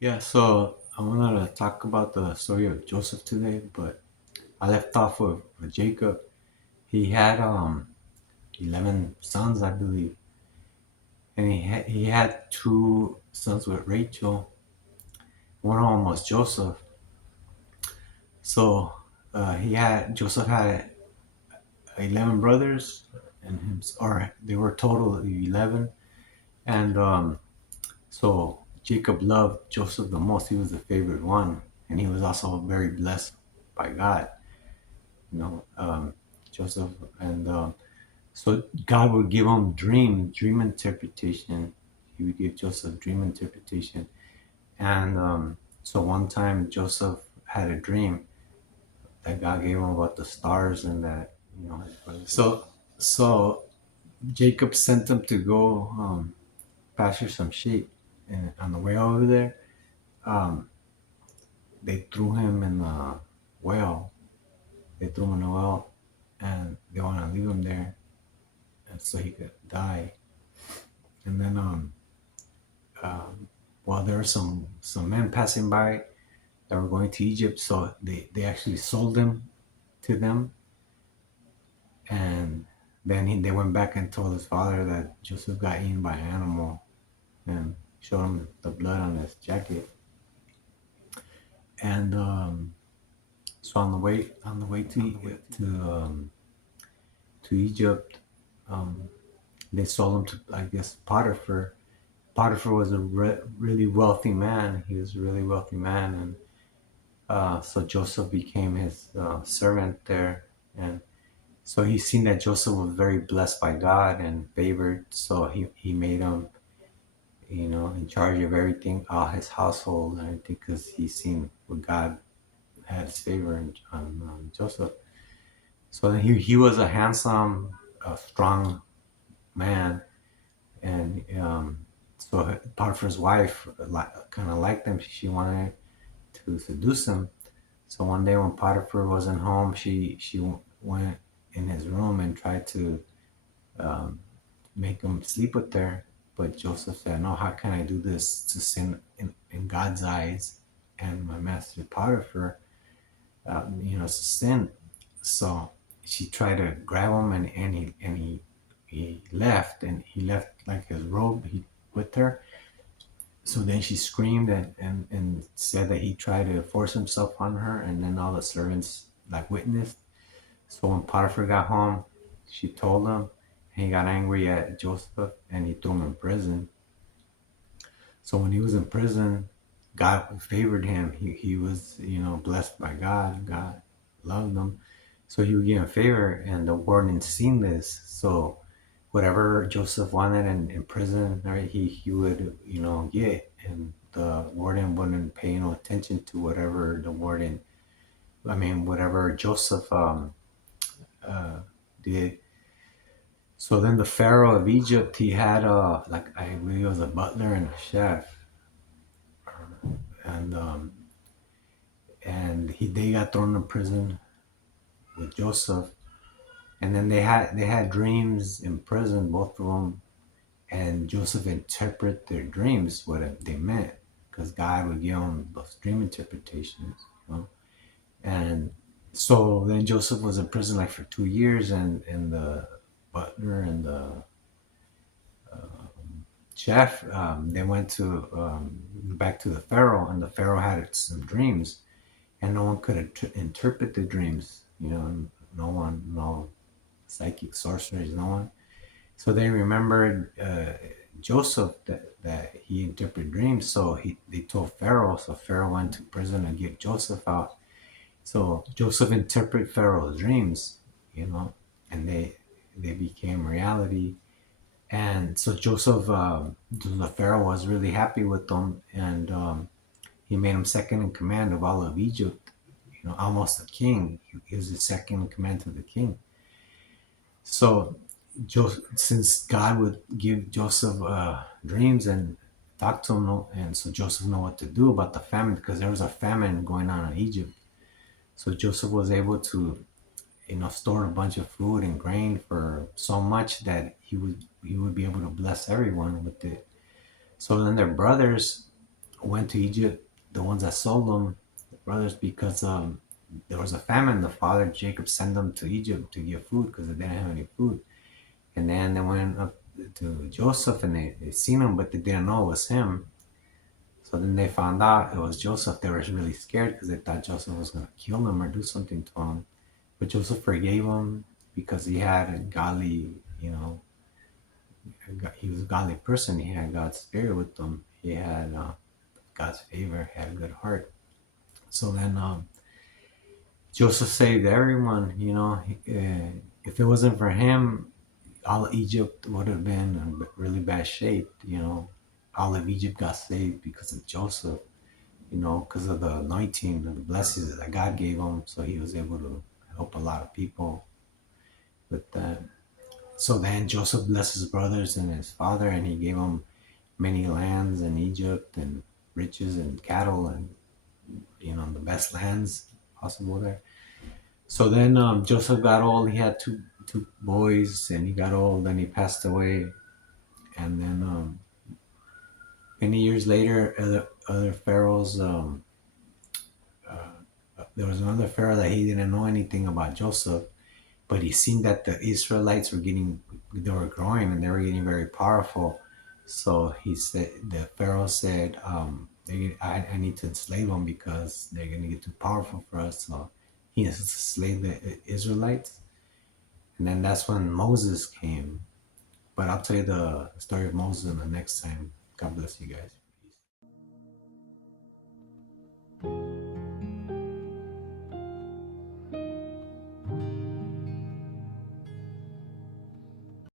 Yeah, so I wanted to talk about the story of Joseph today, but I left off with Jacob. He had 11 sons, I believe, and he had two sons with Rachel. One of them was Joseph. So Joseph had 11 brothers, and or they were total of 11, and so Jacob loved Joseph the most. He was the favorite one, and he was also very blessed by God. you know, um, Joseph, and so God would give him dream interpretation. He would give Joseph dream interpretation, and so one time Joseph had a dream that God gave him about the stars and that his brothers. So Jacob sent him to go pasture some sheep, and on the way over there, um, they threw him in the well. They threw him in the well, and they want to leave him there and so he could die. And then while there were some men passing by that were going to Egypt, so they actually sold him to them, and then they went back and told his father that Joseph got eaten by an animal, and showed him the blood on his jacket. And so on the way to Egypt, um, they sold him to, I guess, Potiphar. Potiphar was a really wealthy man. He was a really wealthy man, and so Joseph became his servant there, and so he seen that Joseph was very blessed by God and favored. So he made him, in charge of everything, all his household and everything, because he seen what God had his favor on Joseph. So he was a handsome, strong man, and so Potiphar's wife kind of liked him. She wanted to seduce him. So one day when Potiphar wasn't home, she went in his room and tried to um, make him sleep with her. But Joseph said, "No, how can I do this to sin in God's eyes and my master Potiphar? It's a sin." So she tried to grab him, and he left, and he left like his robe with her. So then she screamed and said that he tried to force himself on her, and then all the servants like witnessed. So when Potiphar got home, she told him, and he got angry at Joseph, and he threw him in prison. So when he was in prison, God favored him. He was, blessed by God. God loved him. So he would give him favor, and the warden seen this. So whatever Joseph wanted in prison, right, he would, get. And the warden wouldn't pay no attention to whatever Joseph did. So then the Pharaoh of Egypt, he had like I believe it was a butler and a chef, and they got thrown in prison with Joseph, and then they had dreams in prison, both of them, and Joseph interpret their dreams what they meant, because God would give them those dream interpretations, and so then Joseph was in prison like for 2 years, and the butler and the chef, they went to back to the Pharaoh, and the Pharaoh had some dreams, and no one could interpret the dreams. No one, no psychic sorcerers, no one. So they remembered Joseph that he interpreted dreams. So they told Pharaoh. So Pharaoh went to prison to get Joseph out. So Joseph interpreted Pharaoh's dreams, and they became reality. And so Joseph, the Pharaoh was really happy with them, and he made him second in command of all of Egypt. Almost a king. He was the second in command to the king. So, since God would give Joseph dreams and talk to him, and so Joseph know what to do about the famine, because there was a famine going on in Egypt. So Joseph was able to, store a bunch of food and grain for so much that he would be able to bless everyone with it. So then their brothers went to Egypt, the ones that sold them, the brothers, because there was a famine. The father Jacob sent them to Egypt to get food because they didn't have any food. And then they went up to Joseph and they seen him, but they didn't know it was him. So then they found out it was Joseph. They were really scared because they thought Joseph was going to kill them or do something to him. But Joseph forgave him because he had a godly, he was a godly person. He had God's spirit with him. He had God's favor. He had a good heart. So then Joseph saved everyone. If it wasn't for him, all of Egypt would have been in really bad shape. All of Egypt got saved because of Joseph. Because of the anointing and the blessings that God gave him. So he was able to help a lot of people with that. So then Joseph blessed his brothers and his father, and he gave them many lands in Egypt and riches and cattle and the best lands possible there. So then Joseph got old. He had two boys, and he got old. Then he passed away, and then many years later, other pharaohs. There was another pharaoh that he didn't know anything about Joseph, but he seen that the Israelites they were growing and they were getting very powerful. So the Pharaoh said, I need to enslave them because they're going to get too powerful for us. So he enslaved the Israelites. And then that's when Moses came. But I'll tell you the story of Moses in the next time. God bless you guys.